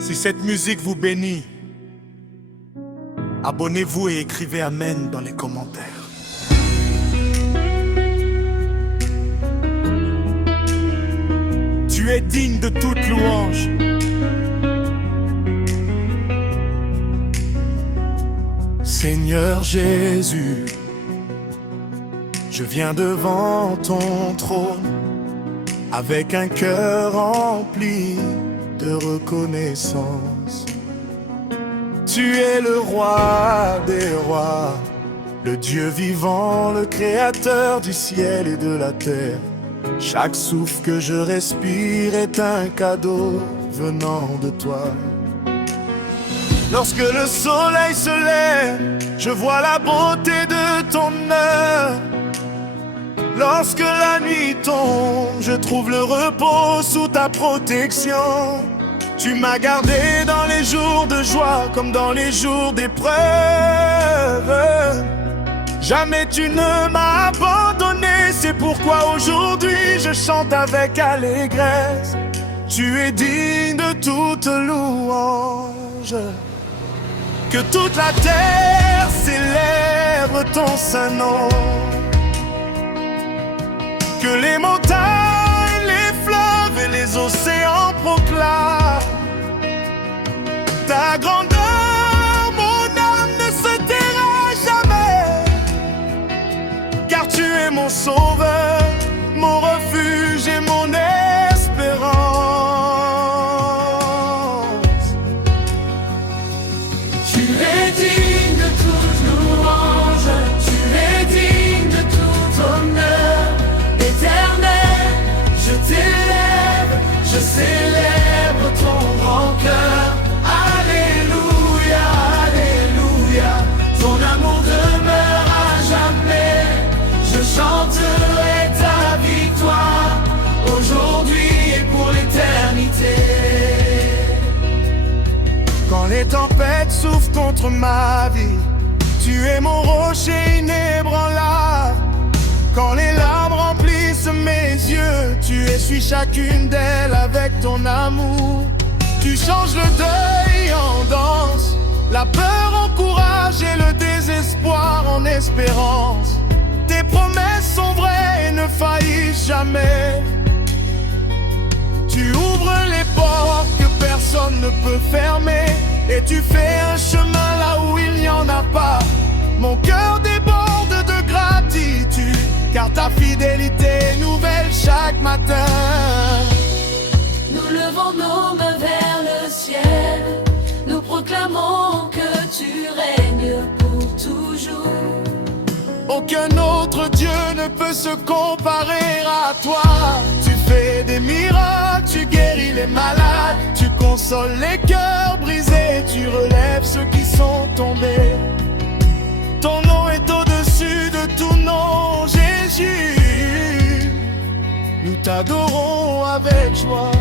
Si cette musique vous bénit, abonnez-vous et écrivez Amen dans les commentaires. Tu es digne de toute louange. Seigneur Jésus, je viens devant ton trône avec un cœur rempli de reconnaissance. Tu es le roi des rois, le Dieu vivant, le créateur du ciel et de la terre. Chaque souffle que je respire est un cadeau venant de toi. Lorsque le soleil se lève, je vois la beauté de ton œuvre. Lorsque la nuit tombe, je trouve le repos sous ta protection. Tu m'as gardé dans les jours de joie comme dans les jours d'épreuve. Jamais tu ne m'as abandonné, c'est pourquoi aujourd'hui je chante avec allégresse. Tu es digne de toute louange. Que toute la terre célèbre ton saint nom. Que les montagnes, les fleuves et les océans proclament ta grandeur, mon âme ne se taira jamais. Car tu es mon sauveur, mon refuge et mon espérance. Tu es digne de toute louange, tu es digne de tout honneur. Éternel, je t'élève, je célèbre ton grand cœur. Alléluia, alléluia, ton amour demeure à jamais. Je chanterai ta victoire, aujourd'hui et pour l'éternité. Quand les tempêtes souffrent contre ma vie, tu es mon rocher inébranlable. Quand les larmes remplissent mes yeux, tu essuies chacune d'elles avec ton amour. Tu changes le deuil en danse, la peur en courage et le désespoir en espérance. Tes promesses sont vraies et ne faillissent jamais. Tu ouvres les portes que personne ne peut fermer, et tu fais un chemin là où il n'y en a pas. Mon cœur déborde de gratitude, car ta fidélité est nouvelle chaque matin. Nous levons nos mains vers le ciel, nous proclamons que tu règnes pour toujours. Aucun autre Dieu ne peut se comparer à toi. Tu fais des miracles, tu guéris les malades, tu consoles les cœurs brisés, tu relèves ceux qui sont tombés. Ton nom est au-dessus de tout nom, Jésus. Nous t'adorons avec joie.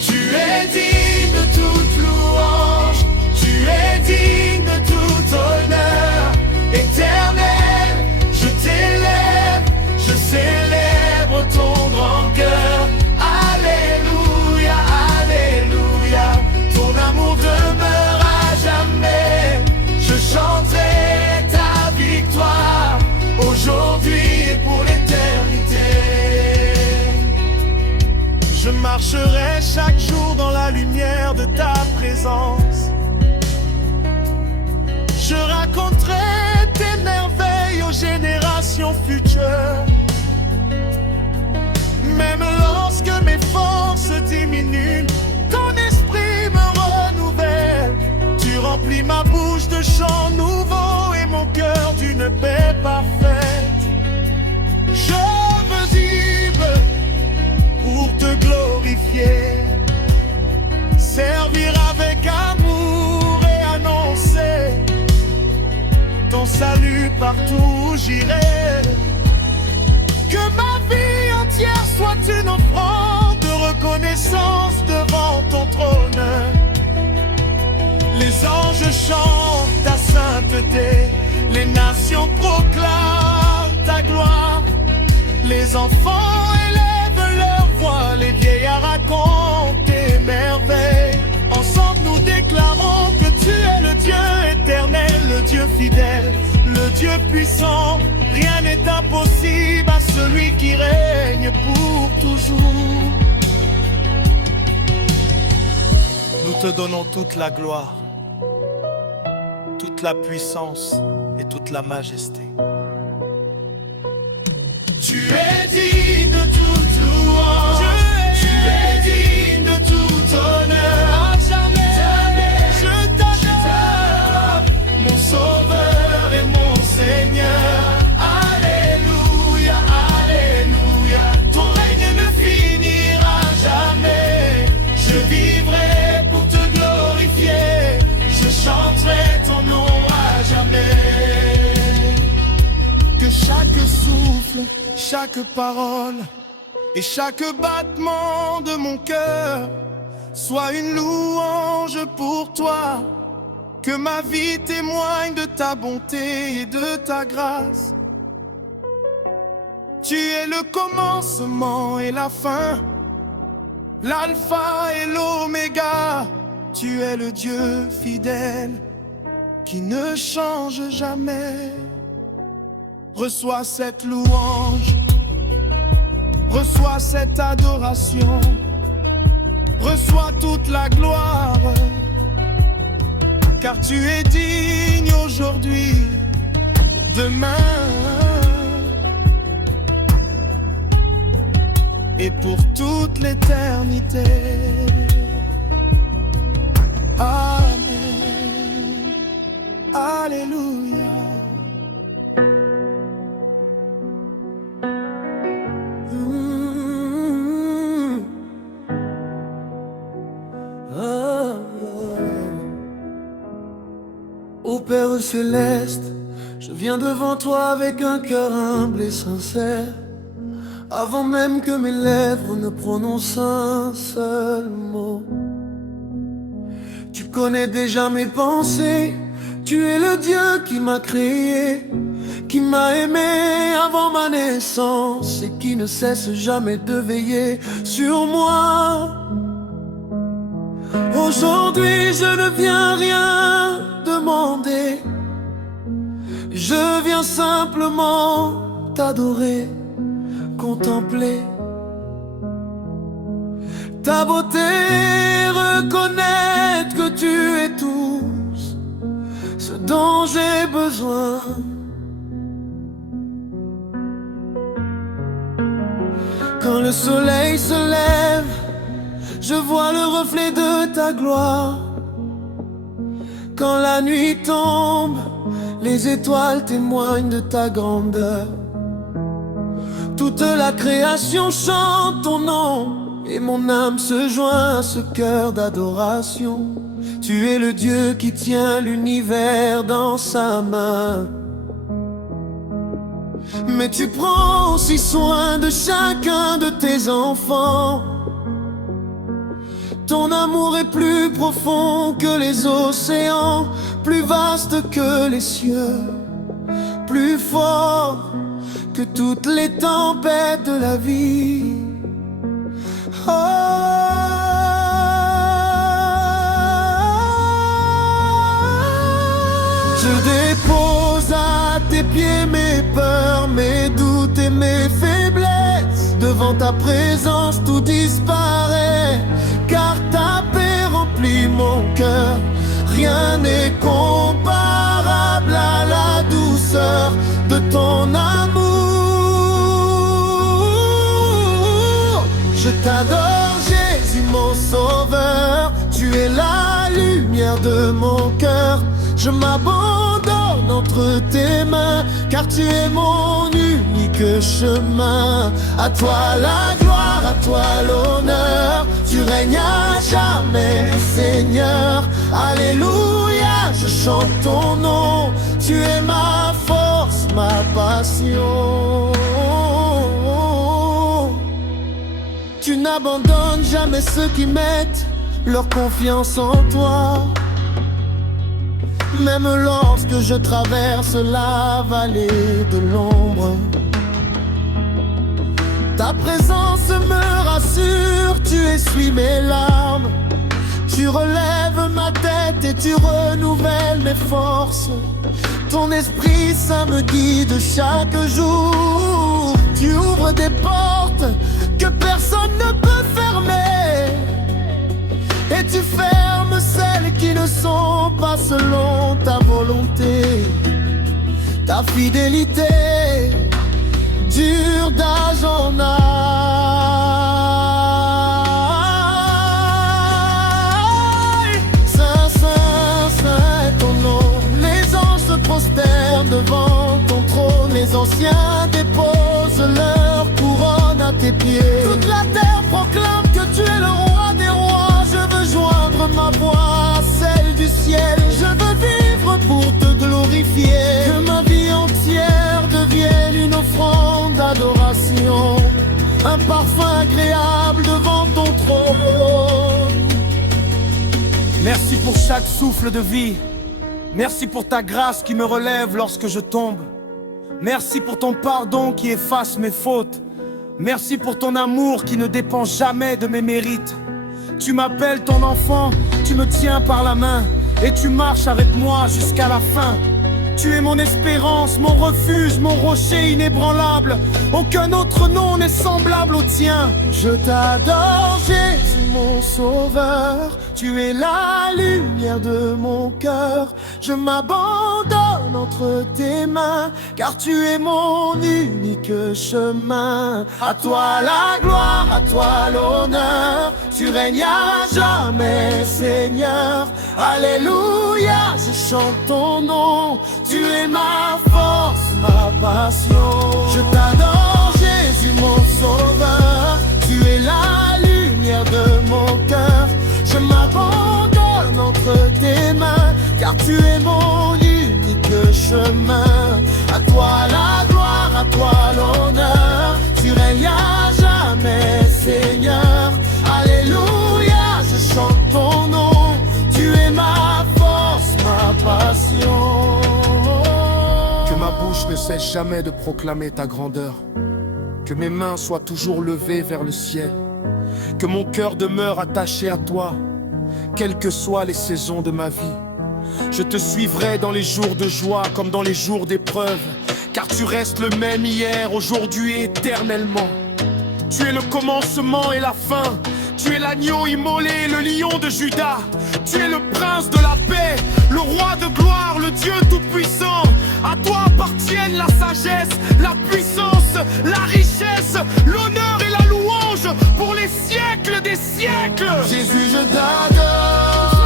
Tu es digne de toute louange, tu es digne de tout honneur. Éternel, je t'élève, je célèbre ton grand cœur. Alléluia, alléluia, ton amour demeure à jamais. Je chanterai ta victoire, aujourd'hui et pour l'éternité. Je marcherai chaque jour dans la lumière de ta présence. Je raconterai tes merveilles aux générations futures. Même lorsque mes forces diminuent, ton esprit me renouvelle. Tu remplis ma bouche de chants nouveaux et mon cœur d'une paix parfaite. Je veux vivre pour te glorifier, servir avec amour et annoncer ton salut partout où j'irai. Que ma vie entière soit une offrande de reconnaissance devant ton trône. Les anges chantent ta sainteté, les nations proclament ta gloire. Les enfants élèvent leur voix, les vieillards racontent tes merveilles. Dieu puissant, rien n'est impossible à celui qui règne pour toujours. Nous te donnons toute la gloire, toute la puissance et toute la majesté. Tu es digne de toute louange, tu es digne de tout honneur. À jamais, je t'adore, mon Sauveur et mon Seigneur. Alléluia, alléluia, ton règne ne finira jamais. Je vivrai pour te glorifier, je chanterai ton nom à jamais. Que chaque souffle, chaque parole et chaque battement de mon cœur soit une louange pour toi. Que ma vie témoigne de ta bonté et de ta grâce. Tu es le commencement et la fin, l'alpha et l'oméga. Tu es le Dieu fidèle qui ne change jamais. Reçois cette louange, reçois cette adoration, reçois toute la gloire, car tu es digne aujourd'hui, demain et pour toute l'éternité. Amen. Alléluia. Ô Père céleste, je viens devant toi avec un cœur humble et sincère. Avant même que mes lèvres ne prononcent un seul mot, tu connais déjà mes pensées. Tu es le Dieu qui m'a créé, qui m'a aimé avant ma naissance et qui ne cesse jamais de veiller sur moi. Aujourd'hui je ne viens rien demander, je viens simplement t'adorer, contempler ta beauté, reconnaître que tu es tout ce dont j'ai besoin. Quand le soleil se lève, je vois le reflet de ta gloire. Quand la nuit tombe, les étoiles témoignent de ta grandeur. Toute la création chante ton nom et mon âme se joint à ce cœur d'adoration. Tu es le Dieu qui tient l'univers dans sa main. Mais tu prends aussi soin de chacun de tes enfants. Ton amour est plus profond que les océans, plus vaste que les cieux, plus fort que toutes les tempêtes de la vie. Oh, je dépose à tes pieds mes peurs, mes doutes et mes faiblesses. Devant ta présence tout disparaît, car ta paix remplit mon cœur. Rien n'est comparable à la douceur de ton amour. Je t'adore Jésus mon sauveur, tu es la lumière de mon cœur. Je m'abandonne entre tes mains, car tu es mon unique chemin. À toi la gloire, à toi l'honneur, tu règnes à jamais, Seigneur. Alléluia, je chante ton nom, tu es ma force, ma passion. Tu n'abandonnes jamais ceux qui mettent leur confiance en toi. Même lorsque je traverse la vallée de l'ombre, ta présence me rassure, tu essuies mes larmes. Tu relèves ma tête et tu renouvelles mes forces. Ton esprit saint me guide chaque jour. Tu ouvres des portes que personne ne peut fermer, et tu fermes celles qui ne sont pas selon ta volonté. Ta fidélité dure d'âge en âge. Saint, Saint, Saint est ton nom. Les anges se prosternent devant ton trône. Les anciens déposent leur couronne à tes pieds. Toute la terre proclame que tu es le roi des rois. Je veux joindre ma voix à celle du ciel. Je veux vivre pour te glorifier. Que ma vie entière devienne une offrande d'adoration, un parfum agréable devant ton trône. Merci pour chaque souffle de vie. Merci pour ta grâce qui me relève lorsque je tombe. Merci pour ton pardon qui efface mes fautes. Merci pour ton amour qui ne dépend jamais de mes mérites. Tu m'appelles ton enfant, tu me tiens par la main, et tu marches avec moi jusqu'à la fin. Tu es mon espérance, mon refuge, mon rocher inébranlable. Aucun autre nom n'est semblable au tien. Je t'adore, Jésus, mon sauveur. Tu es la lumière de mon cœur. Je m'abandonne entre tes mains, car tu es mon unique chemin. À toi la gloire, à toi l'honneur. Tu règnes à jamais, Seigneur. Alléluia, je chante ton nom. Tu es ma force, ma passion. Je t'adore, Jésus, mon sauveur. Tu es la lumière de mon cœur. Je m'abandonne entre tes mains, car tu es mon unique chemin. À toi la gloire, à toi l'honneur. Tu règnes à jamais, Seigneur. Alléluia, je chante ton nom. Tu es ma force, ma passion. Que ma bouche ne cesse jamais de proclamer ta grandeur. Que mes mains soient toujours levées vers le ciel. Que mon cœur demeure attaché à toi, quelles que soient les saisons de ma vie. Je te suivrai dans les jours de joie comme dans les jours d'épreuve, car tu restes le même hier, aujourd'hui et éternellement. Tu es le commencement et la fin. Tu es l'agneau immolé, le lion de Juda. Tu es le prince de la paix, le roi de gloire, le Dieu tout-puissant. À toi appartiennent la sagesse, la puissance, la richesse, l'honneur et la louange pour les siècles des siècles. Jésus, je t'adore.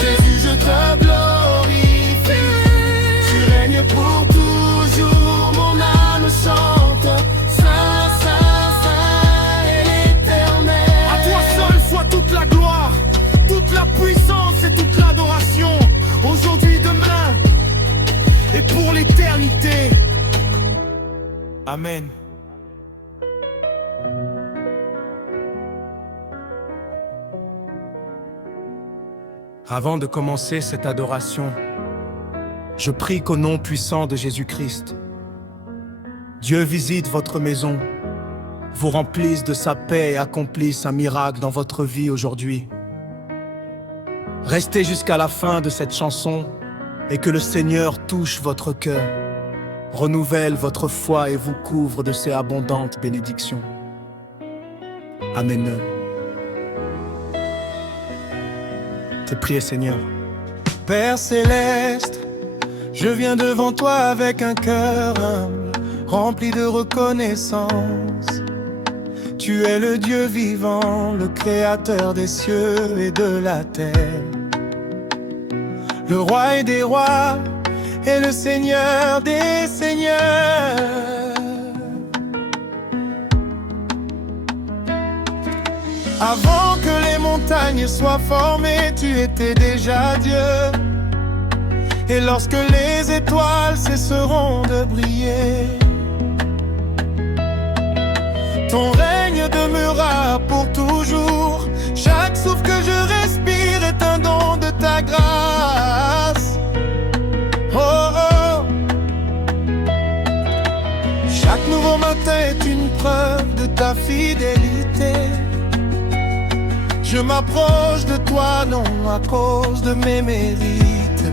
Jésus, je te glorifie. Tu règnes pour toujours, mon âme chante. Saint, Saint, Saint est l'Éternel. À toi seul soit toute la gloire, toute la puissance et toute l'adoration, aujourd'hui, demain et pour l'éternité. Amen. Avant de commencer cette adoration, je prie qu'au nom puissant de Jésus-Christ, Dieu visite votre maison, vous remplisse de sa paix et accomplisse un miracle dans votre vie aujourd'hui. Restez jusqu'à la fin de cette chanson et que le Seigneur touche votre cœur, renouvelle votre foi et vous couvre de ses abondantes bénédictions. Amen. T'es prié, Seigneur. Père céleste, je viens devant toi avec un cœur humble, rempli de reconnaissance. Tu es le Dieu vivant, le créateur des cieux et de la terre, le roi des rois et le Seigneur des seigneurs. Avant que les montagnes soient formées, tu étais déjà Dieu. Et lorsque les étoiles cesseront de briller, ton règne demeurera pour toujours. Chaque souffle que je respire est un don de ta grâce. Oh, oh. Chaque nouveau matin est une preuve de ta fidélité. Je m'approche de toi non à cause de mes mérites,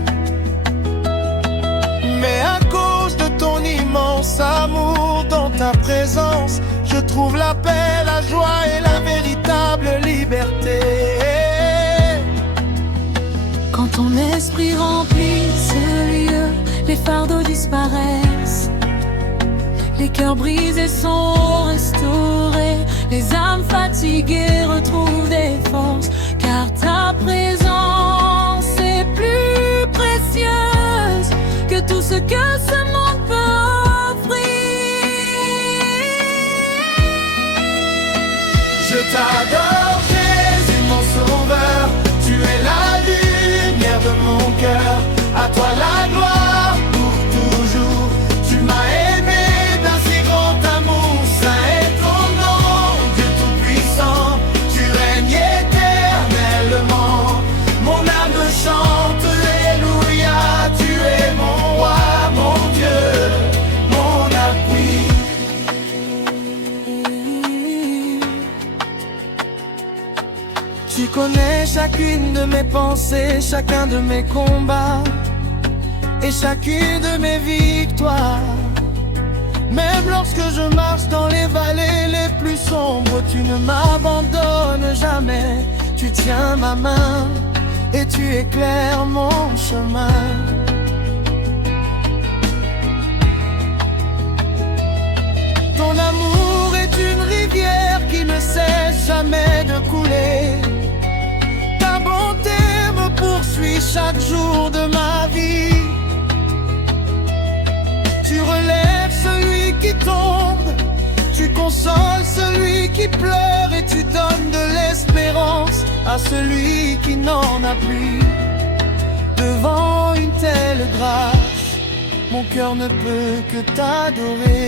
Mais à cause de ton immense amour, dans ta présence, je trouve la paix, la joie et la véritable liberté. Quand ton esprit remplit ce lieu, les fardeaux disparaissent, les cœurs brisés sont restaurés, les âmes fatiguées retrouvent des forces, car ta présence est plus précieuse que tout ce que ce monde peut offrir. Je t'adore Jésus mon sauveur, tu es la lumière de mon cœur, à toi la gloire pour toujours. Tu m'as aimé d'un si grand amour, saint est ton nom, Dieu tout-puissant. Tu règnes éternellement, mon âme chante Alléluia. Tu es mon roi, mon Dieu, mon appui. Tu connais chacune de mes pensées, chacun de mes combats et chacune de mes victoires. Même lorsque je marche dans les vallées les plus sombres, tu ne m'abandonnes jamais. Tu tiens ma main et tu éclaires mon chemin. Ton amour est une rivière qui ne cesse jamais de couler. Ta bonté me poursuit chaque jour de ma vie. Tu relèves celui qui tombe, tu consoles celui qui pleure et tu donnes de l'espérance à celui qui n'en a plus. Devant une telle grâce, mon cœur ne peut que t'adorer.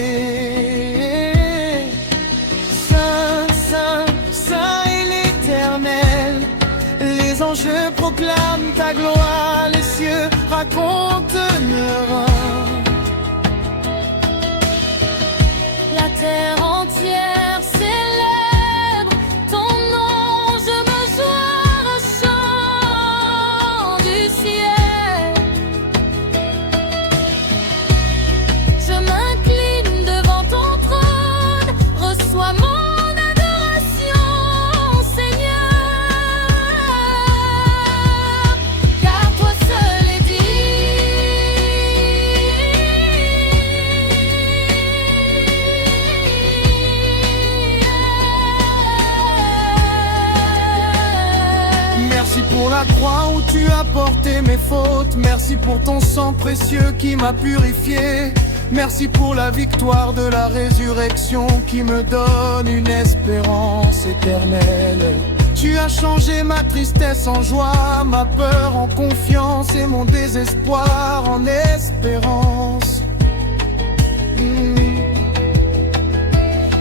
Saint, Saint, Saint est l'Éternel. Les anges proclament ta gloire, les cieux racontent leur. La terre entière célèbre ton nom, je me joins au chant du ciel. Je m'incline devant ton trône, reçois mon adoration, Seigneur, car toi seul est Merci pour la croix où tu as porté mes fautes. Merci pour ton sang précieux qui m'a purifié. Merci pour la victoire de la résurrection qui me donne une espérance éternelle. Tu as changé ma tristesse en joie, ma peur en confiance et mon désespoir en espérance.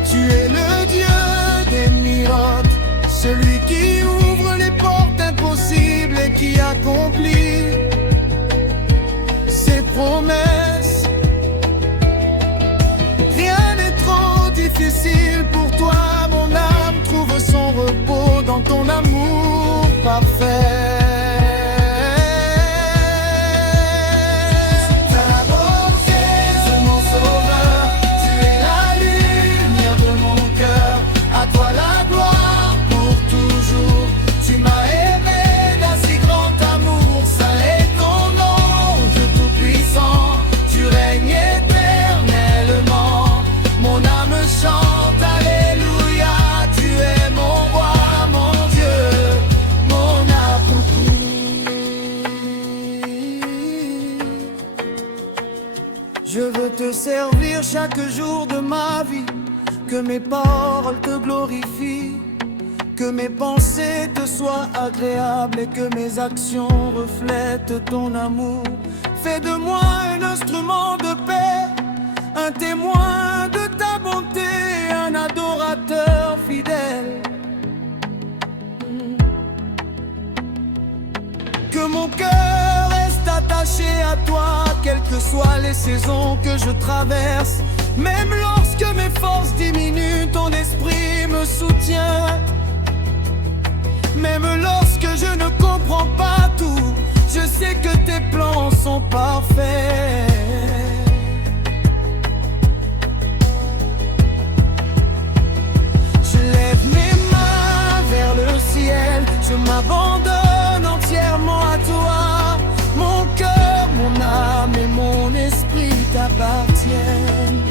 Tu es le Dieu des miracles, celui qui ouvre les portes impossibles et qui accomplit ses promesses. Rien n'est trop difficile pour toi, mon âme trouve son repos dans ton amour parfait. Chante Alléluia, tu es mon roi, mon Dieu, mon appui. Je veux te servir chaque jour de ma vie, que mes paroles te glorifient, que mes pensées te soient agréables et que mes actions reflètent ton amour. Fais de moi un instrument de paix, un témoin de ta bonté, un adorateur fidèle. Que mon cœur reste attaché à toi, quelles que soient les saisons que je traverse. Même lorsque mes forces diminuent, ton esprit me soutient. Même lorsque je ne comprends pas tout, je sais que tes plans sont parfaits. m'abandonne entièrement à toi. Mon cœur, mon âme et mon esprit t'appartiennent.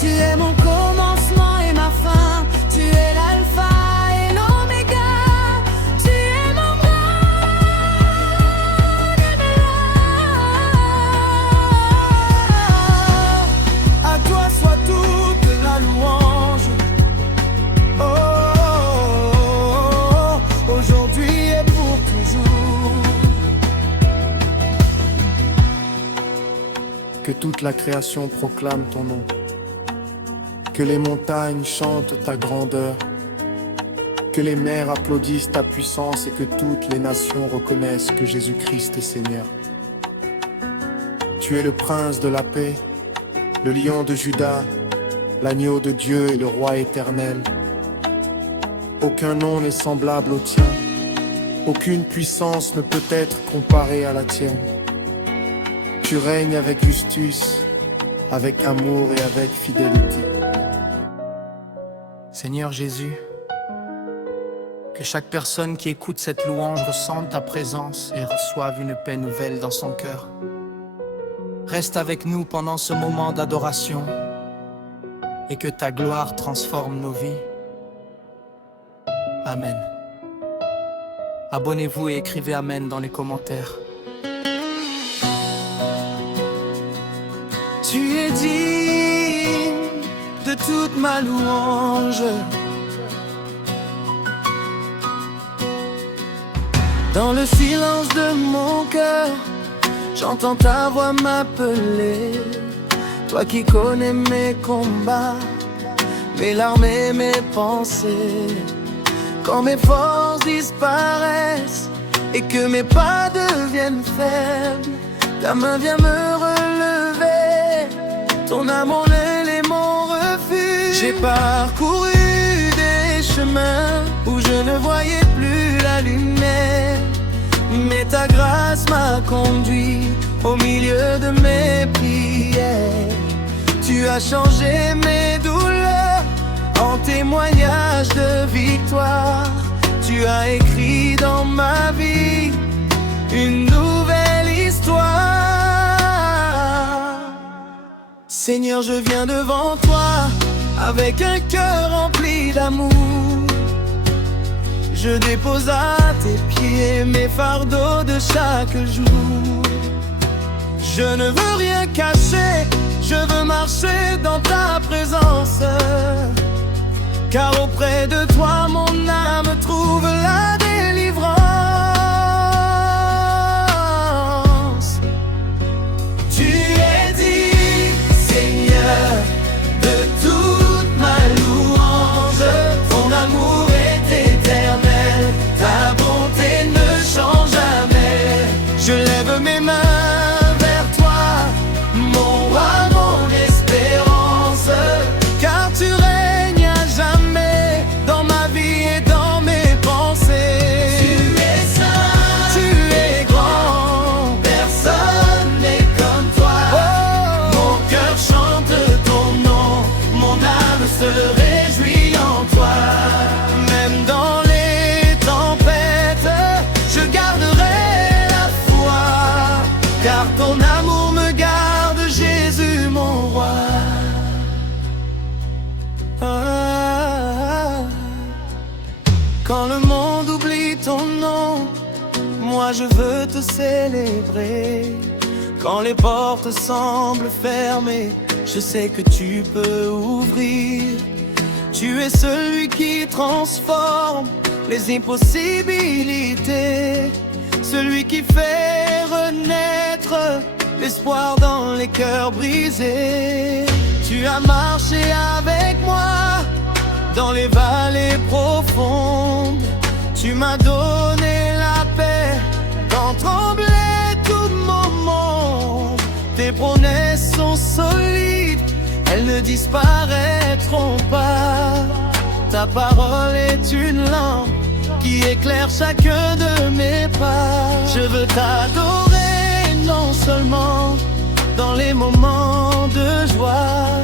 Tu es mon commencement et ma fin. Tu es l'alpha et l'oméga. Tu es mon bonheur. À toi soit toute la louange. Oh, oh, oh, oh, aujourd'hui et pour toujours. Que toute la création proclame ton nom. Que les montagnes chantent ta grandeur. Que les mers applaudissent ta puissance et que toutes les nations reconnaissent que Jésus-Christ est Seigneur. Tu es le prince de la paix, le lion de Juda, l'agneau de Dieu et le roi éternel. Aucun nom n'est semblable au tien. Aucune puissance ne peut être comparée à la tienne. Tu règnes avec justice, avec amour et avec fidélité. Seigneur Jésus, que chaque personne qui écoute cette louange ressente ta présence et reçoive une paix nouvelle dans son cœur. Reste avec nous pendant ce moment d'adoration et que ta gloire transforme nos vies. Amen. Abonnez-vous et écrivez Amen dans les commentaires. Tu es digne de toute ma louange. Dans le silence de mon cœur, j'entends ta voix m'appeler. Toi qui connais mes combats, mes larmes et mes pensées. Quand mes forces disparaissent et que mes pas deviennent faibles, ta main vient me relever. Ton amour est mon refuge. J'ai parcouru des chemins où je ne voyais plus la lumière, mais ta grâce m'a conduit au milieu de mes prières. Tu as changé mes douleurs en témoignage de victoire. Tu as écrit dans ma vie une nouvelle histoire. Seigneur, je viens devant toi avec un cœur rempli d'amour. Je dépose à tes pieds mes fardeaux de chaque jour. Je ne veux rien cacher, je veux marcher dans ta présence. Car auprès de toi mon âme trouve la délivrance. Tu es digne, Seigneur, de toute ma louange. Ton amour est éternel, ta bonté ne change jamais. Je lève mes mains vers toi, mon roi, mon espérance. Car tu règnes à jamais dans ma vie et dans mes pensées. Tu es saint, tu es grand, personne n'est comme toi. Mon cœur chante ton nom, mon âme se réjouit en toi. Même dans les tempêtes, je garderai la foi, car ton amour me garde, Jésus mon roi. Quand le monde oublie ton nom, moi je veux te célébrer. Quand les portes semblent fermées, je sais que tu peux ouvrir. Tu es celui qui transforme les impossibilités, celui qui fait renaître l'espoir dans les cœurs brisés. Tu as marché avec moi dans les vallées profondes. Tu m'as donné la paix quand tremblait tout mon monde. Tes promesses sont solides, elles ne disparaîtront pas. Ta parole est une lampe qui éclaire chacun de mes pas. Je veux t'adorer non seulement dans les moments de joie,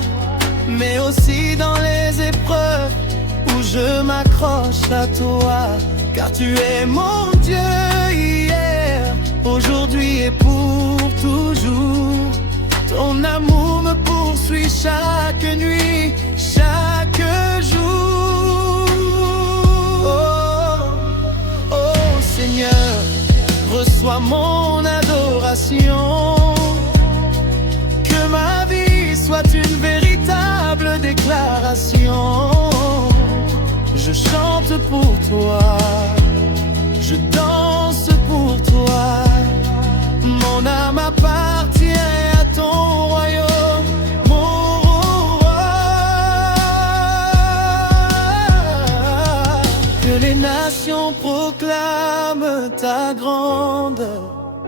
mais aussi dans les épreuves où je m'accroche à toi. car tu es mon Dieu hier, aujourd'hui et pour toujours. Ton amour me poursuit chaque nuit, chaque jour. Oh, oh Seigneur, reçois mon adoration. Que ma vie soit une véritable déclaration. Je chante pour toi, je danse pour toi. Mon âme appartient à ton royaume, mon roi. Que les nations proclament ta grandeur,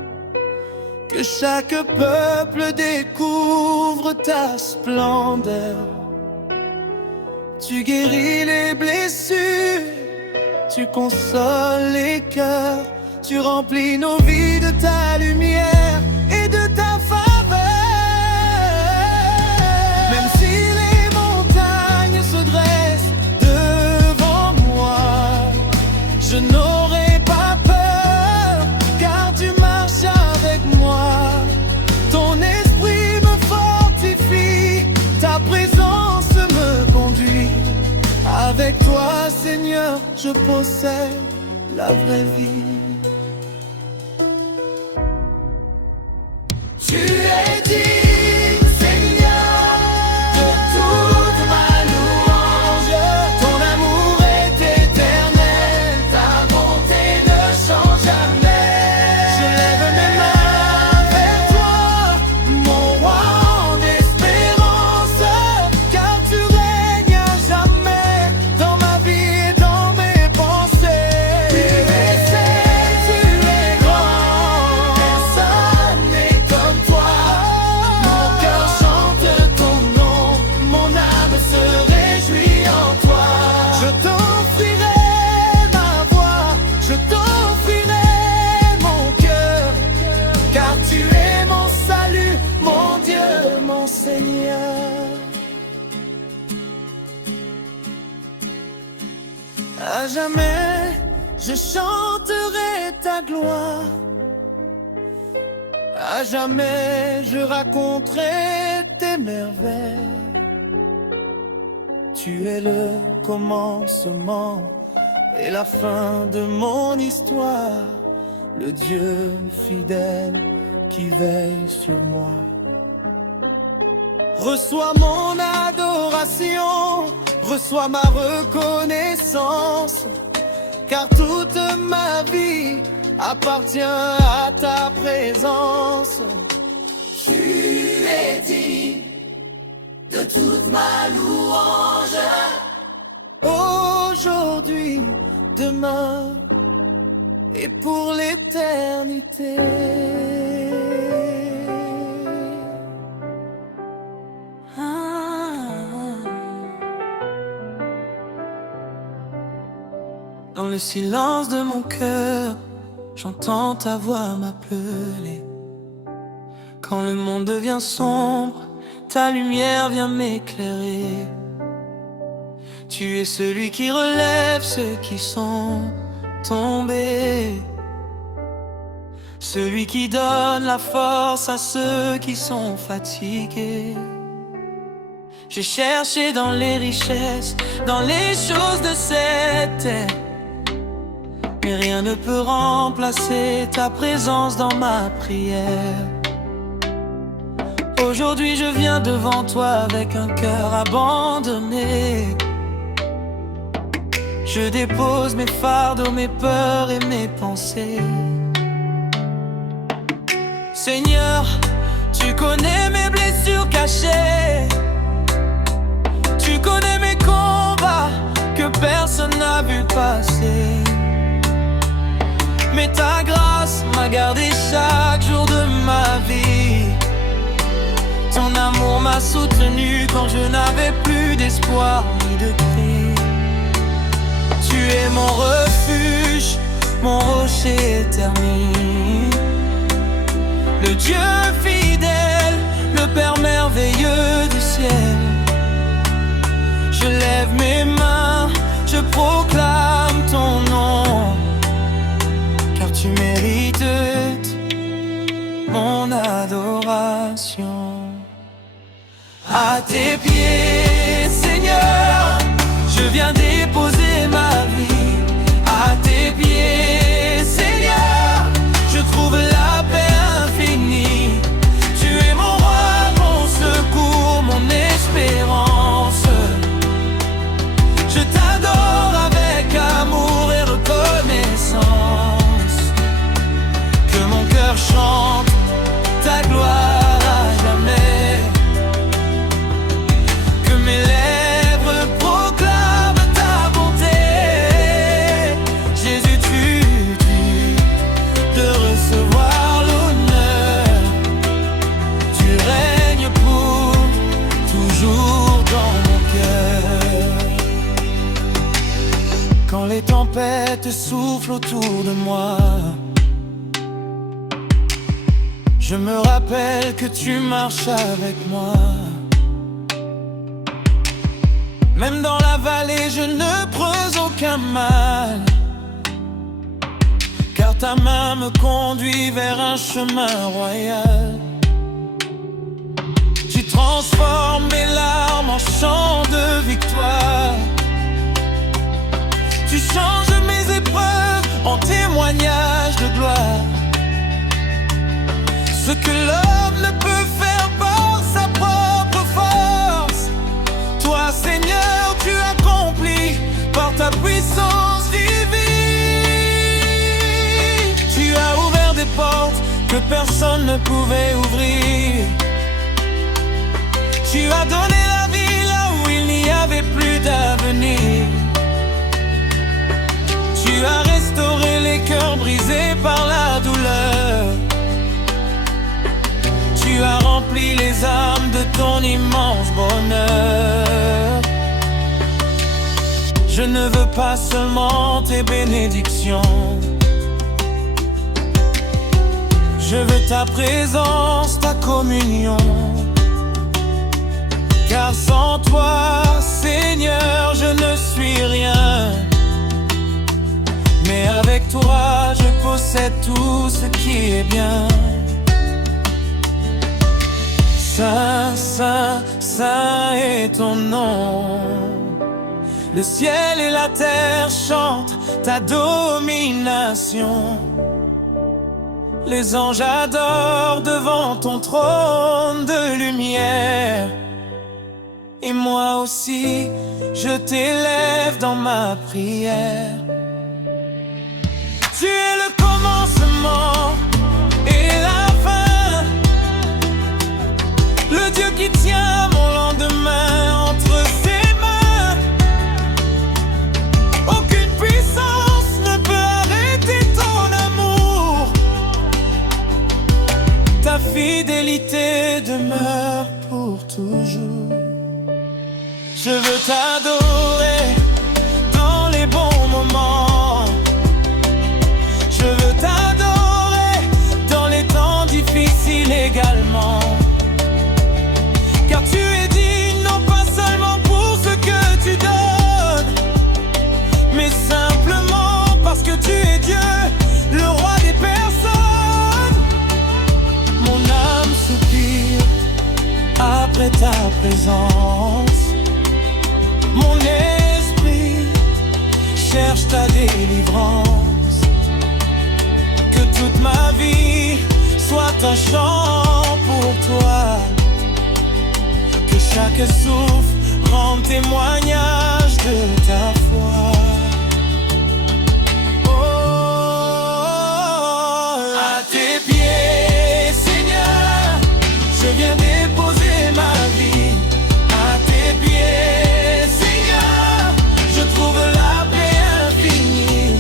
que chaque peuple découvre ta splendeur. Tu guéris les blessures, tu consoles les cœurs, tu remplis nos vies de ta lumière et de ta faveur. Même si les montagnes se dressent devant moi, je n'aurai pas peur, car tu marches avec moi. Ton esprit me fortifie, ta présence me conduit. Avec toi, Seigneur, je possède la vraie vie. Tu es digne, Seigneur, de toute ma louange. Ton amour est éternel, ta bonté ne change jamais. Je lève mes mains vers toi, mon roi en espérance, car tu règnes à jamais dans ma vie et dans mes pensées. Tu es saint, tu es grand, personne n'est comme toi. Mon cœur chante ton nom, mon âme se réjouit en toi. Je t'offrirai ma voix, je t'offrirai mon cœur, car tu es mon salut, mon Dieu, mon Seigneur. À jamais, je chanterai ta gloire. À jamais, je raconterai tes merveilles. Tu es le commencement et la fin de mon histoire, le Dieu fidèle qui veille sur moi. Reçois mon adoration, reçois ma reconnaissance, car toute ma vie appartient à ta présence. Tu es digne de toute ma louange, aujourd'hui, demain et pour l'éternité. Dans le silence de mon cœur, j'entends ta voix m'appeler. Quand le monde devient sombre, ta lumière vient m'éclairer. Tu es celui qui relève ceux qui sont tombés, celui qui donne la force à ceux qui sont fatigués. J'ai cherché dans les richesses, dans les choses de cette terre, mais rien ne peut remplacer ta présence dans ma prière. Aujourd'hui je viens devant toi avec un cœur abandonné. Je dépose mes fardeaux, mes peurs et mes pensées. Seigneur, tu connais mes blessures cachées. Tu connais mes combats que personne n'a vu passer. Mais ta grâce m'a gardé chaque jour de ma vie. Ton amour m'a soutenu quand je n'avais plus d'espoir ni de cri. Tu es mon refuge, mon rocher éternel, le Dieu fidèle, le Père merveilleux du ciel. Je lève mes mains, je proclame ton nom. À tes pieds, Seigneur, je viens déposer ma vie. À tes pieds, Seigneur, je trouve la paix infinie. Tu es mon roi, mon secours, mon espérance. Je t'adore avec amour et reconnaissance. Que mon cœur chante ta gloire à jamais. Que mes lèvres proclament ta bonté. Jésus, tu dis de recevoir l'honneur. Tu règnes pour toujours dans mon cœur. Quand les tempêtes soufflent autour de moi, je me rappelle que tu marches avec moi. Même dans la vallée, je ne creuse aucun mal, car ta main me conduit vers un chemin royal. Tu transformes mes larmes en chants de victoire. Tu changes mes épreuves en témoignages de gloire. Ce que l'homme ne peut faire par sa propre force, toi, Seigneur, tu accomplis par ta puissance divine. Tu as ouvert des portes que personne ne pouvait ouvrir. Tu as donné la vie là où il n'y avait plus d'avenir. Tu as restauré les cœurs brisés par la douleur. Tu as rempli les âmes de ton immense bonheur. Je ne veux pas seulement tes bénédictions. Je veux ta présence, ta communion. Car sans toi, Seigneur, je ne suis rien. Mais avec toi, je possède tout ce qui est bien. Saint, Saint, Saint est ton nom. Le ciel et la terre chantent ta domination. Les anges adorent devant ton trône de lumière. Et moi aussi, je t'élève dans ma prière. Tu es le commencement et la fin, le Dieu qui tient mon lendemain entre ses mains. Aucune puissance ne peut arrêter ton amour. Ta fidélité demeure pour toujours. Je veux t'adorer dans les bons moments. Je veux t'adorer dans les temps difficiles également. Car tu es digne, non pas seulement pour ce que tu donnes, mais simplement parce que tu es Dieu, le roi des personnes. Mon âme soupire après ta présence. Mon esprit cherche ta délivrance. Que toute ma vie soit un chant pour toi. Que chaque souffle rende témoignage de ta foi. Oh, à tes pieds, Seigneur, je viens déposer ma vie. À tes pieds, Seigneur, je trouve la paix infinie.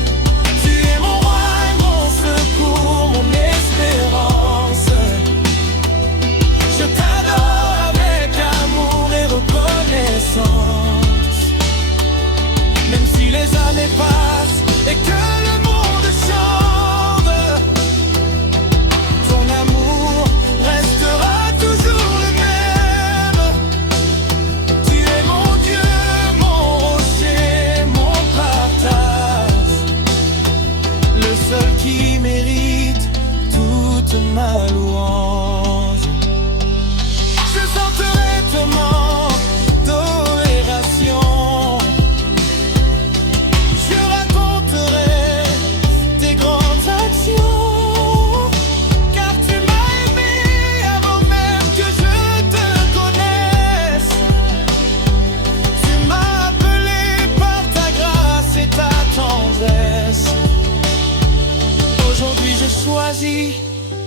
Tu es mon roi et mon secours, mon espérance. Je t'adore avec amour et reconnaissance. Même si les années passent et que le monde change, ton amour restera toujours le même. Tu es mon Dieu, mon rocher, mon partage, le seul qui mérite toute ma louange. Je chanterai tes mains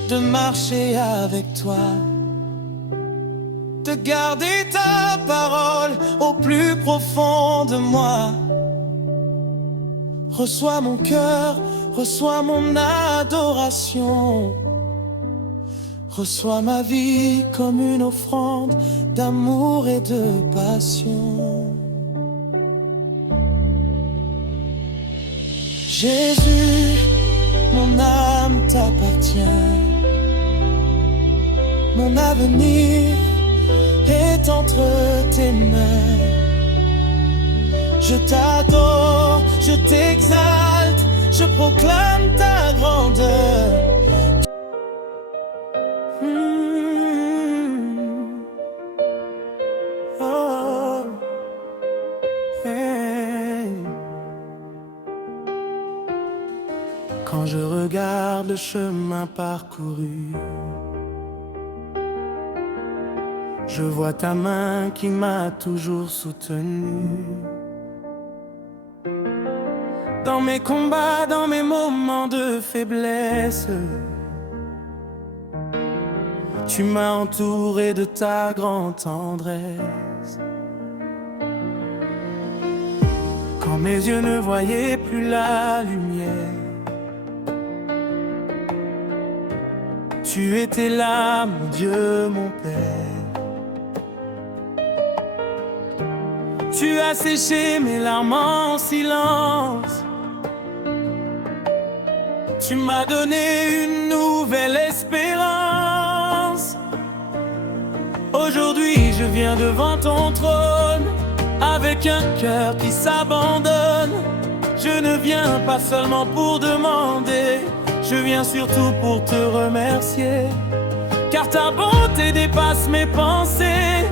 de marcher avec toi, de garder ta parole au plus profond de moi. Reçois mon cœur, reçois mon adoration. Reçois ma vie comme une offrande d'amour et de passion. Jésus, mon âme t'appartient. Mon avenir est entre tes mains. Je t'adore, je t'exalte, je proclame ta grandeur. Oh, hey. Quand je regarde le chemin parcouru, je vois ta main qui m'a toujours soutenu. Dans mes combats, dans mes moments de faiblesse, tu m'as entouré de ta grande tendresse. Quand mes yeux ne voyaient plus la lumière, tu étais là, mon Dieu, mon Père. Tu as séché mes larmes en silence. Tu m'as donné une nouvelle espérance. Aujourd'hui, je viens devant ton trône avec un cœur qui s'abandonne. Je ne viens pas seulement pour demander, je viens surtout pour te remercier. Car ta bonté dépasse mes pensées.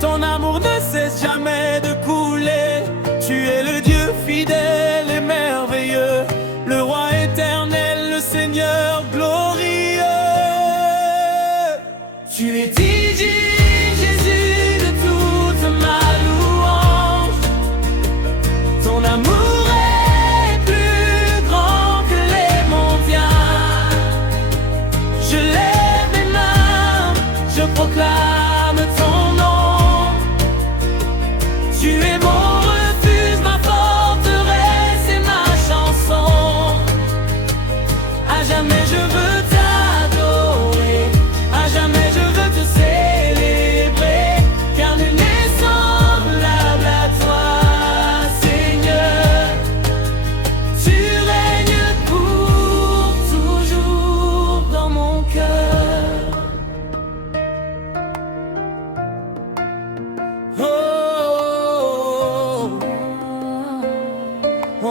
Ton amour ne cesse jamais de couler. Tu es le Dieu fidèle et merveilleux, le roi éternel, le Seigneur glorieux. Tu es digne, Jésus, de toute ma louange. Ton amour est plus grand que les montagnes. Je lève mes mains, je proclame ton nom. Tu es mon refuge, ma forteresse et ma chanson. À jamais je veux t'adorer, à jamais je veux te célébrer, car nul n'est semblable à toi, Seigneur. Tu règnes pour toujours dans mon cœur. Oh, oh, oh.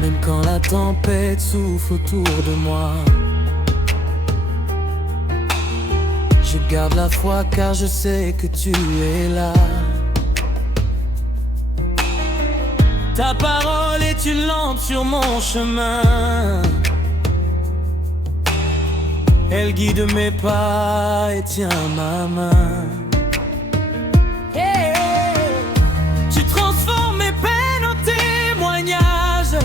Même quand la tempête souffle autour de moi, je garde la foi car je sais que tu es là. Ta parole est une lampe sur mon chemin. Elle guide mes pas et tient ma main. Tu transformes mes peines en témoignages.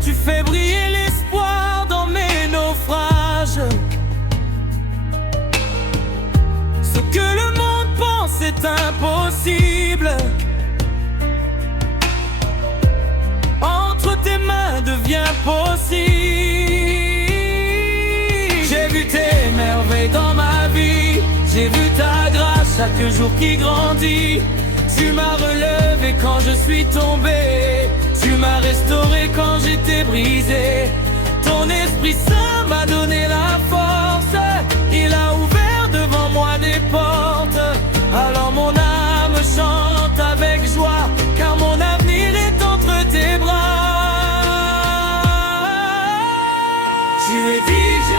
Tu fais briller l'espoir dans mes naufrages. Ce que le monde pense est impossible, entre tes mains devient possible. J'ai vu tes merveilles dans ma vie, j'ai vu ta grâce chaque jour qui grandit. Tu m'as relevé quand je suis tombé, tu m'as restauré quand j'étais brisé. Ton Esprit Saint m'a donné la force, il a ouvert devant moi des portes. Alors mon âme chante avec joie, car mon avenir est entre tes bras. Tu es DJ.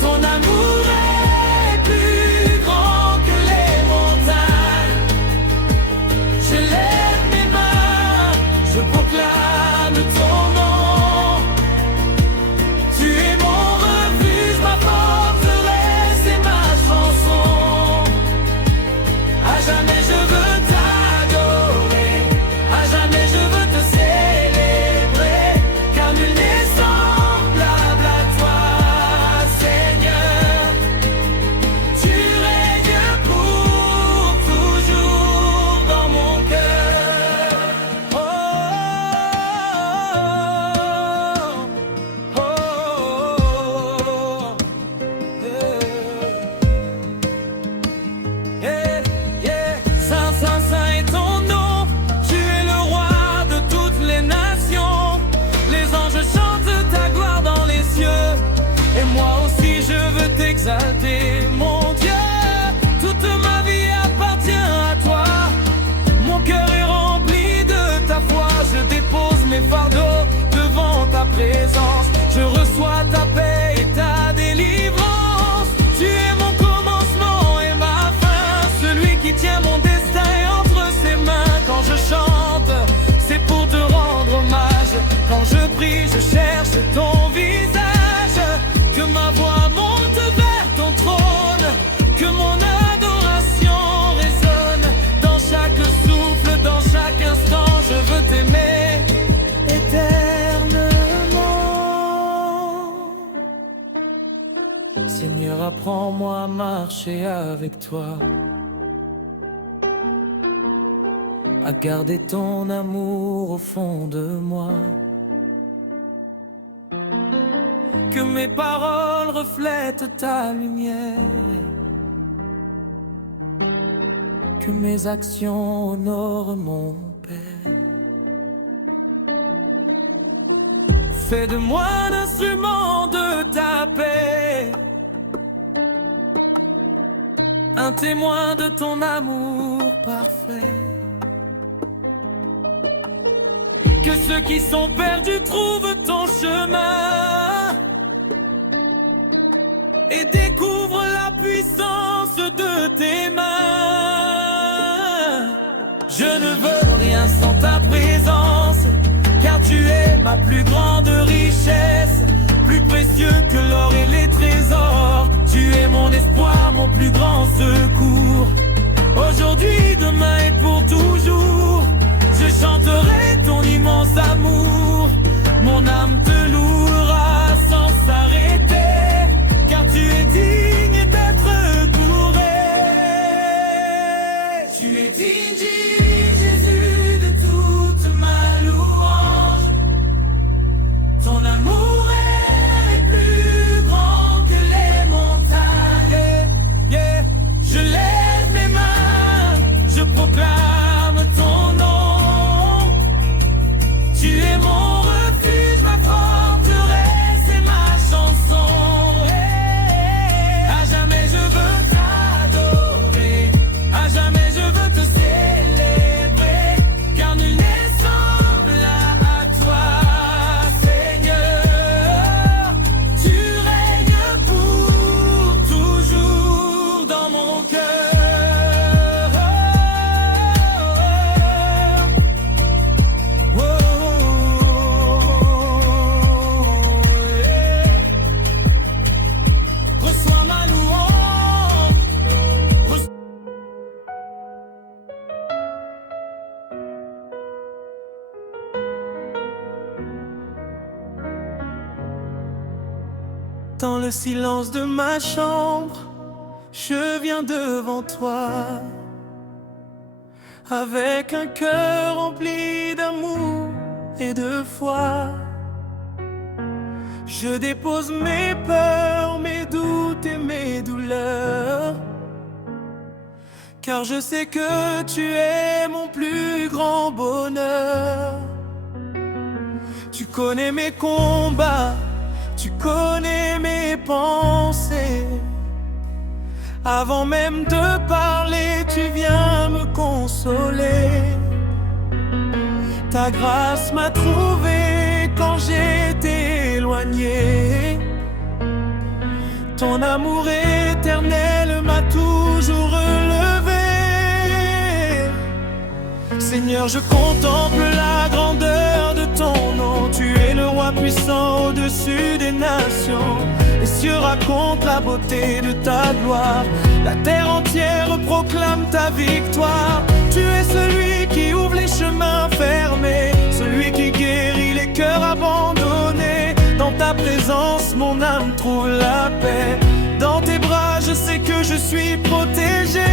Ton amour est plus grand que les montagnes. Je lève mes mains, je proclame ton nom. exalté, mon Dieu. Toute ma vie appartient à toi. Mon cœur est rempli de ta foi. Je dépose mes fardeaux devant ta présence. Je reçois ta paix et ta délivrance. Tu es mon commencement et ma fin. Celui qui tient mon destin entre ses mains. Quand je chante, c'est pour te rendre hommage. Quand je prie, je cherche ton visage. Que ma voix monte vers ton trône. Que mon adoration résonne. Dans chaque souffle, dans chaque instant, je veux t'aimer éternellement. Seigneur, apprends-moi à marcher avec toi. À garder ton amour au fond de moi. Que mes paroles reflètent ta lumière. Que mes actions honorent mon Père. Fais de moi un instrument de ta paix. Un témoin de ton amour parfait. Que ceux qui sont perdus trouvent ton chemin et découvrent la puissance de tes mains. Je ne veux rien sans ta présence, car tu es ma plus grande richesse, plus précieux que l'or et les trésors. Tu es mon espoir, mon plus grand secours. Aujourd'hui, demain et pour toujours, je chanterai ton immense amour. Mon âme te louera sans s'arrêter, car tu es digne d'être couré. Tu es digne, Jésus, de toute ma louange. Ton amour est plus grand que les montagnes. Yeah. Je lève mes mains, je proclame ton nom. Tu es mon refuge, ma forteresse et ma chanson. À jamais je veux t'adorer, à jamais je veux te célébrer, car nul n'est semblable à toi, Seigneur. Tu règnes pour toujours dans mon cœur. Reçois ma louange. Dans le silence de ma chambre, je viens devant toi, avec un cœur rempli d'amour et de foi. Je dépose mes peurs, mes doutes et mes douleurs, car je sais que tu es mon plus grand bonheur. Tu connais mes combats, tu connais mes pensées. Avant même de parler, tu viens me consoler. Ta grâce m'a trouvé quand j'étais éloigné. Ton amour éternel m'a toujours relevé. Seigneur, je contemple la grandeur de ton nom. Tu es le roi puissant au-dessus des nations. Les cieux racontent la beauté de ta gloire. La terre entière proclame ta victoire. Tu es celui qui ouvre les chemins fermés, celui qui guérit les cœurs abandonnés. Dans ta présence, mon âme trouve la paix. Dans tes bras, je sais que je suis protégé.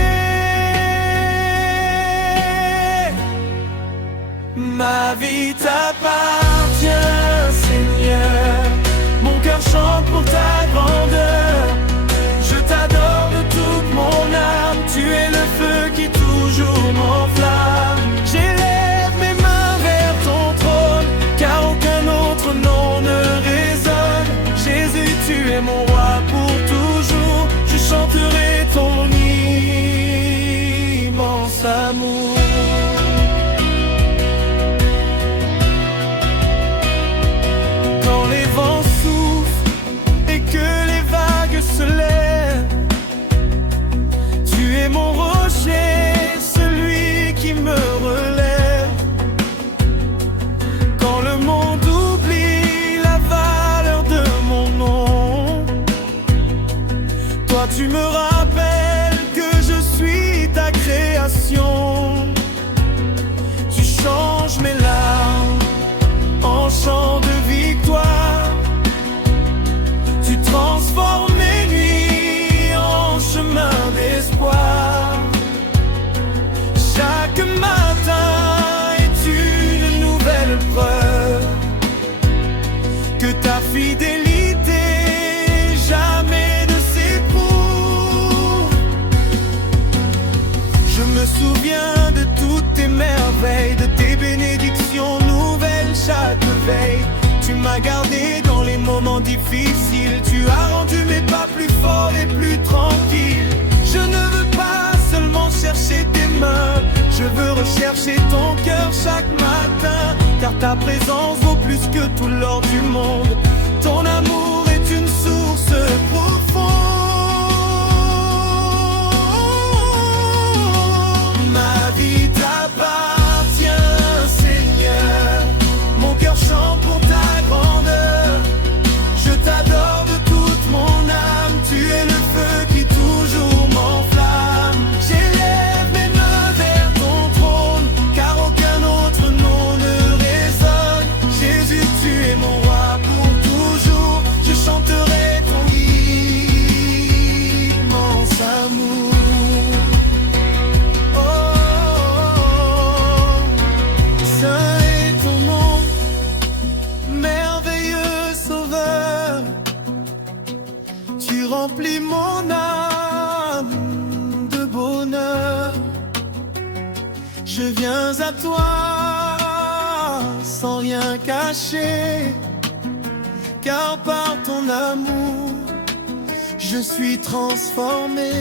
Ma vie t'appartient, Seigneur. Mon cœur chante pour ta grandeur. Je t'adore de toute mon âme. Tu es le feu qui toujours m'enflamme. J'élève mes mains vers ton trône, car aucun autre nom ne résonne. Jésus, tu es mon roi pour toujours. chanterai ton immense amour. Quand les vents soufflent et que les vagues se lèvent, tu es mon rocher, celui qui me relève. Quand le monde oublie la valeur de mon nom, toi tu me rappelles que je suis ta création. Tu changes mes larmes en chants de victoire. Tu transformes mes nuits en chemin d'espoir. Chaque matin est une nouvelle preuve que ta fidélité jamais ne s'éprouve. Je me souviens de toutes tes merveilles, de tes bénédictions nouvelles chaque veille. Tu m'as gardé dans les moments difficiles. Tu as rendu mes pas plus forts et plus tranquilles. Je ne veux pas seulement chercher tes mains, je veux rechercher ton cœur chaque matin. Car ta présence vaut plus que tout l'or du monde. Ton amour est une source profonde. Ma vie t'appartient, Seigneur. Mon cœur chante pour ta grandeur. Je t'adore de toute mon âme. Tu es le feu qui toujours m'enflamme. J'élève mes mains vers ton trône, car aucun autre nom ne résonne. Jésus, tu es mon roi pour toujours. Je chanterai ton immense amour. Oh, saint est ton nom, merveilleux sauveur. Tu remplis mon âme de bonheur. Je viens à toi sans rien cacher, car par ton amour je suis transformé.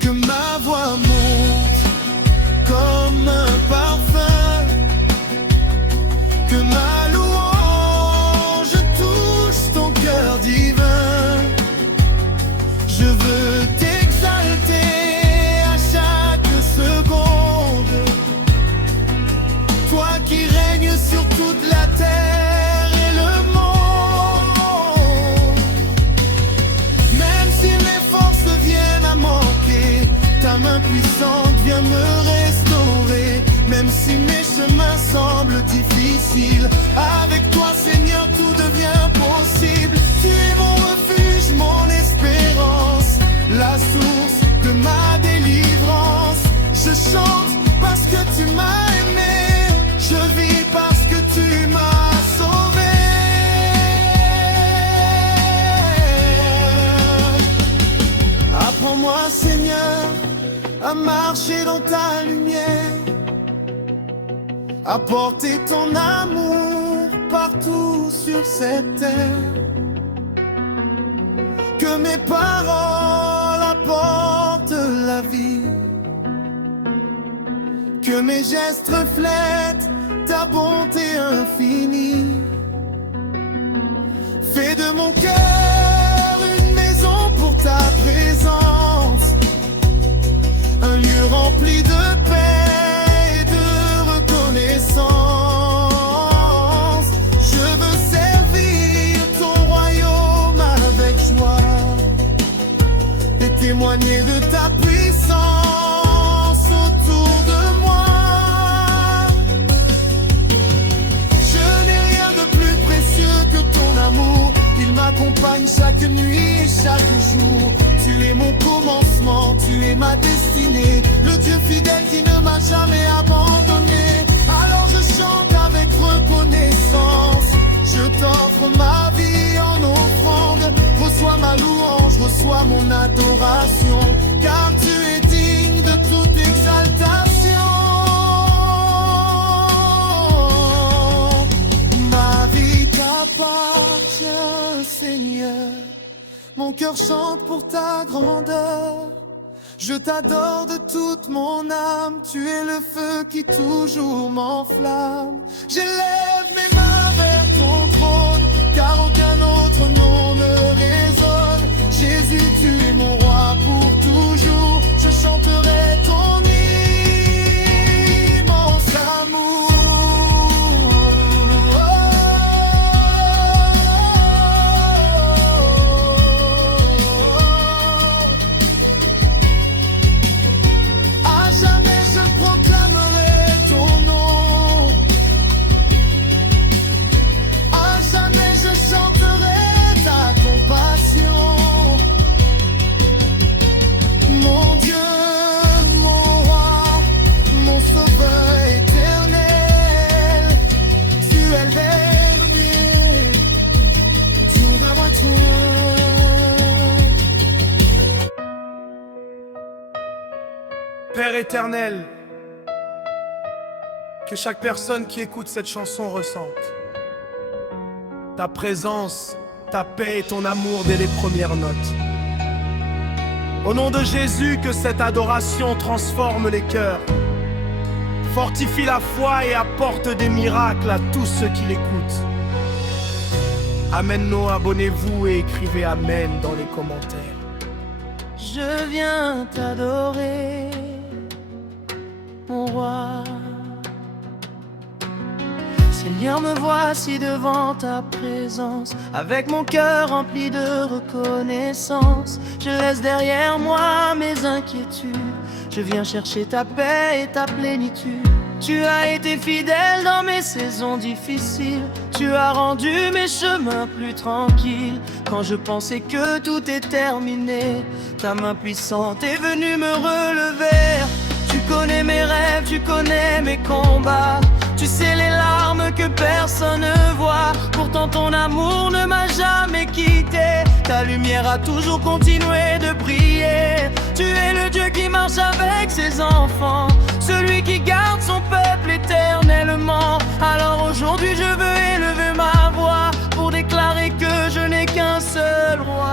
Que ma voix monte comme un parfum, que ma louange touche ton cœur divin. Je veux t'exalter à chaque seconde, toi qui règnes sur toute la terre et le monde. Même si mes forces viennent à manquer, ta main puissante vient me restaurer. Même si mes chemins semblent difficiles, avec toi Seigneur tout devient possible. Tu es mon refuge, mon espérance, la source de ma délivrance. Je chante parce que tu m'as aimé, je vis parce que tu m'as sauvé. Apprends-moi Seigneur à marcher dans ta lumière, à porter ton amour partout sur cette terre. Que mes paroles apportent la vie, que mes gestes reflètent ta bonté infinie. Fais de mon cœur une maison pour ta présence, un lieu rempli de paix et de reconnaissance. Je veux servir ton royaume avec joie et témoigner de ta puissance autour de moi. Je n'ai rien de plus précieux que ton amour, il m'accompagne chaque nuit et chaque jour. Tu es mon commencement, tu es ma destinée, le Dieu fidèle qui ne m'a jamais abandonné. Alors je chante avec reconnaissance, je t'offre ma vie en offrande. Reçois ma louange, reçois mon adoration, car tu es digne de toute exaltation. Ma vie t'appartient, Seigneur. Mon cœur chante pour ta grandeur. Je t'adore de toute mon âme. Tu es le feu qui toujours m'enflamme. J'élève mes mains vers ton trône, car aucun autre nom ne résonne. Jésus, tu es mon roi pour toujours. Je chanterai ton immense amour. Père éternel, que chaque personne qui écoute cette chanson ressente ta présence, ta paix et ton amour dès les premières notes. Au nom de Jésus, que cette adoration transforme les cœurs, fortifie la foi et apporte des miracles à tous ceux qui l'écoutent. Amen, abonnez-vous et écrivez Amen dans les commentaires. Je viens t'adorer, mon roi. Seigneur, me voici devant ta présence, avec mon cœur rempli de reconnaissance. Je laisse derrière moi mes inquiétudes, je viens chercher ta paix et ta plénitude. Tu as été fidèle dans mes saisons difficiles, tu as rendu mes chemins plus tranquilles. Quand je pensais que tout est terminé, ta main puissante est venue me relever. Tu connais mes rêves, tu connais mes combats, tu sais les larmes que personne ne voit. Pourtant ton amour ne m'a jamais quitté, ta lumière a toujours continué de briller. Tu es le Dieu qui marche avec ses enfants, celui qui garde son peuple éternellement. Alors aujourd'hui je veux élever ma voix pour déclarer que je n'ai qu'un seul roi.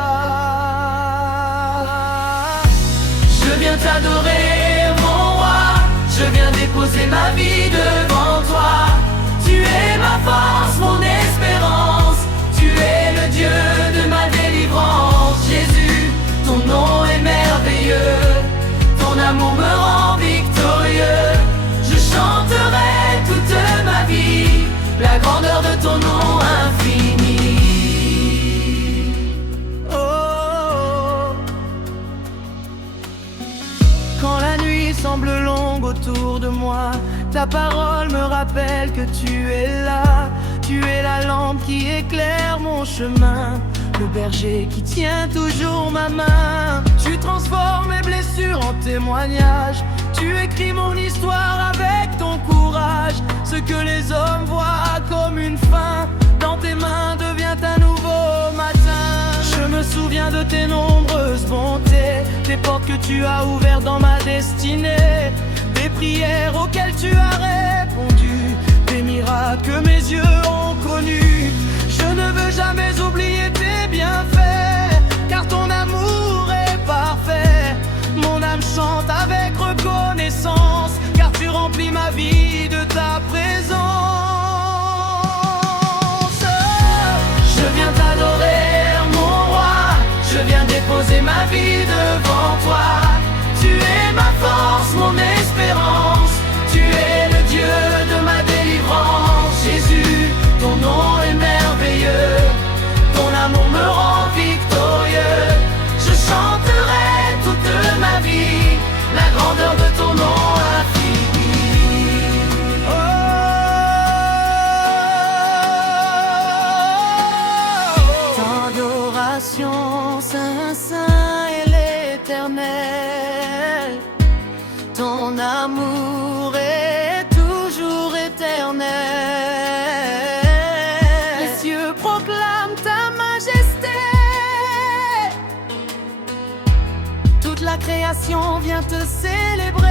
Je viens t'adorer, mon roi, je viens déposer ma vie devant toi. Tu es ma force, mon espérance, tu es le Dieu de ma délivrance. Jésus, ton nom est merveilleux, ton amour me rend victorieux. Je chanterai toute ma vie la grandeur de ton nom infini. Oh, quand la nuit semble longue autour de moi, ta parole me rappelle que tu es là. Tu es la lampe qui éclaire mon chemin, le berger qui tient toujours ma main. Tu transformes mes blessures en témoignages, tu écris mon histoire avec ton courage. Ce que les hommes voient comme une fin, dans tes mains devient un nouveau matin. Je me souviens de tes nombreuses bontés, des portes que tu as ouvertes dans ma destinée, des prières auxquelles tu as répondu, des miracles que mes yeux ont connus. Je ne veux jamais oublier tes bienfaits, car ton amour est parfait. Mon âme chante avec reconnaissance, car tu remplis ma vie de ta présence. Je viens t'adorer, mon roi, je viens déposer ma vie devant toi. Tu es ma force, mon espérance, tu es le Dieu de ma délivrance. Jésus, ton nom est merveilleux, ton amour me rend victorieux. Je chanterai toute ma vie la grandeur de ton nom infini. Oh, ton adoration, Saint, Saint et l'Éternel. Ton amour est toujours éternel. Les cieux proclament ta majesté, toute la création vient te célébrer.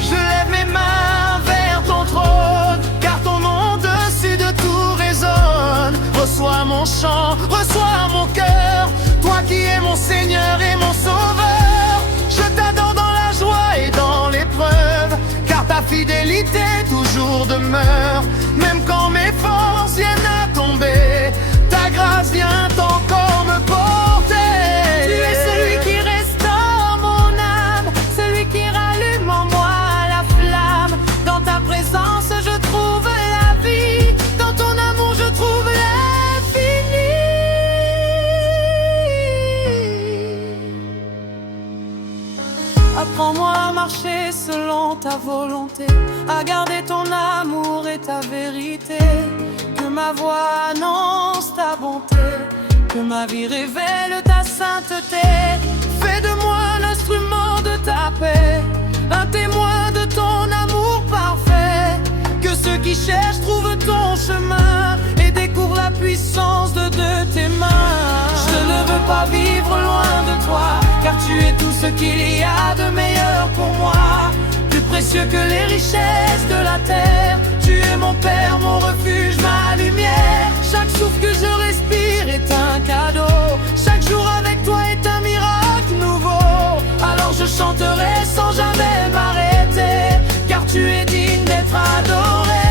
Je lève mes mains vers ton trône, car ton nom au-dessus de tout résonne. Reçois reçois mon chant, reçois mon cœur. Toi qui es mon Seigneur et mon Sauveur, je t'adore dans la joie et dans l'épreuve, car ta fidélité toujours demeure. Même quand mes forces viennent à tomber, ta grâce vient encore me porter. Tu es celui qui restaure mon âme, celui qui rallume en moi la flamme. Dans ta présence je trouve la vie, dans ton amour je trouve l'infini. Apprends-moi à marcher selon ta volonté, à garder ton amour et ta vérité. Que ma voix annonce ta bonté, que ma vie révèle ta sainteté. Fais de moi un instrument de ta paix, un témoin de ton amour parfait. Que ceux qui cherchent trouvent ton chemin et découvrent la puissance de tes mains. Je ne veux pas vivre loin de toi, car tu es tout ce qu'il y a de meilleur pour moi. Plus précieux que les richesses de la terre, tu es mon Père, mon refuge, ma lumière. Chaque souffle que je respire est un cadeau, chaque jour avec toi est un miracle nouveau. Alors je chanterai sans jamais m'arrêter, car tu es digne d'être adoré.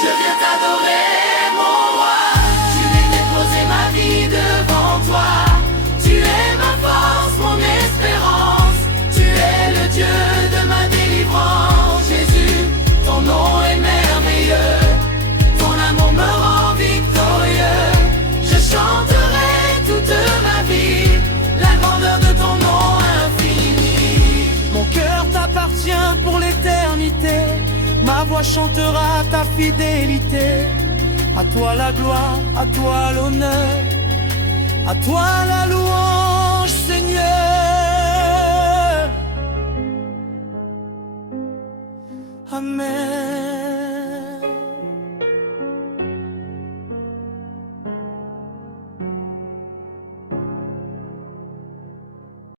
Je viens t'adorer, mon roi. Tu viens déposer ma vie devant toi. Tu es ma force, mon espérance. Tu es le Dieu de ma délivrance. Jésus, ton nom est merveilleux. Ton amour me rend victorieux. Je chanterai toute ma vie la grandeur de ton nom infini. Mon cœur t'appartient pour l'éternité, ma voix chantera ta fidélité. À toi la gloire, à toi l'honneur, à toi la louange, Seigneur. Amen.